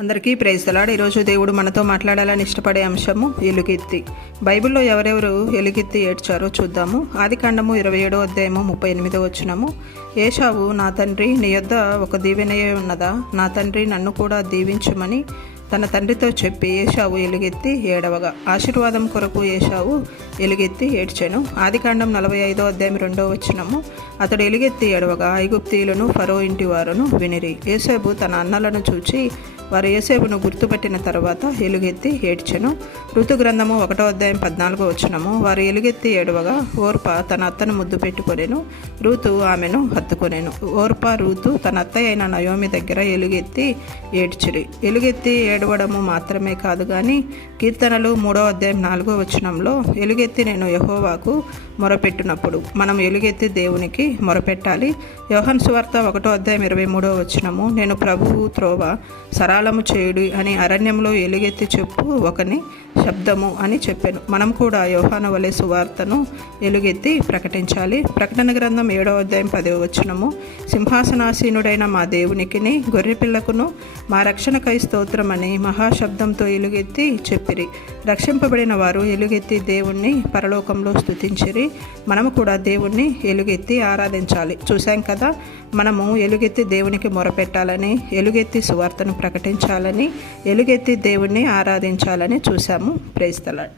అందరికీ ప్రేస్తలాడు ఈరోజు దేవుడు మనతో మాట్లాడాలని ఇష్టపడే అంశము ఎలుగెత్తి. బైబిల్లో ఎవరెవరు ఎలుగెత్తి ఏడ్చారో చూద్దాము. ఆది కాండము ఇరవై ఏడో అధ్యాయము ముప్పై ఎనిమిదో వచ్చినము ఏషావు నా తండ్రి నీ యొద్ద ఒక దీవెనయే ఉన్నదా? నా తండ్రి నన్ను కూడా దీవించుమని తన తండ్రితో చెప్పి ఏషావు ఎలుగెత్తి ఏడవగా. ఆశీర్వాదం కొరకు ఏషావు ఎలుగెత్తి ఏడ్చాను. ఆదికాండం నలభై ఐదో అధ్యాయం రెండో వచ్చినము అతడు ఎలుగెత్తి ఏడవగా ఐగుప్తీయులను ఫరో ఇంటి వారును వినిరి. ఏసేబు తన అన్నలను చూచి వారు ఏసేపును గుర్తుపట్టిన తర్వాత ఎలుగెత్తి ఏడ్చెను. ఋతు గ్రంథము ఒకటో అధ్యాయం పద్నాలుగో వచ్చినము వారు ఎలుగెత్తి ఏడవగా ఓర్ప తన అత్తను ముద్దు పెట్టుకొనేను. రూతు ఆమెను హత్తుకొనేను. ఓర్ప రూతు తన అత్తయ్య అయిన నయోమి దగ్గర ఎలుగెత్తి ఏడ్చిరి ఎలుగెత్తి ఏడవడము మాత్రమే కాదు కానీ కీర్తనలు మూడో అధ్యాయం నాలుగో వచనంలో ఎలుగెత్తి నేను యహోవాకు మొరపెట్టినప్పుడు. మనం ఎలుగెత్తి దేవునికి మొరపెట్టాలి. యోహన్ సువార్త ఒకటో అధ్యాయం ఇరవై మూడో వచనము. నేను ప్రభువు త్రోవ సరా విరాళము చేయుడి అని అరణ్యంలో ఎలుగెత్తి చెప్పు ఒకని శబ్దము అని చెప్పాను. మనం కూడా యోహాన వలె సువార్తను ఎలుగెత్తి ప్రకటించాలి. ప్రకటన గ్రంథం ఏడవ అధ్యాయం పదవ వచనము. సింహాసనాసీనుడైన మా దేవునికిని గొర్రెపిల్లకును మా రక్షణకై స్తోత్రమని మహాశబ్దంతో ఎలుగెత్తి చెప్పిరి. రక్షింపబడిన వారు ఎలుగెత్తి దేవుణ్ణి పరలోకంలో స్థుతించిరి. మనము కూడా దేవుణ్ణి ఎలుగెత్తి ఆరాధించాలి. చూశాం కదా మనము ఎలుగెత్తి దేవునికి మొరపెట్టాలని ఎలుగెత్తి సువార్తను పాటించాలని ఎలుగెత్తి దేవుణ్ణి ఆరాధించాలని చూసాము ప్రేస్తలాడ్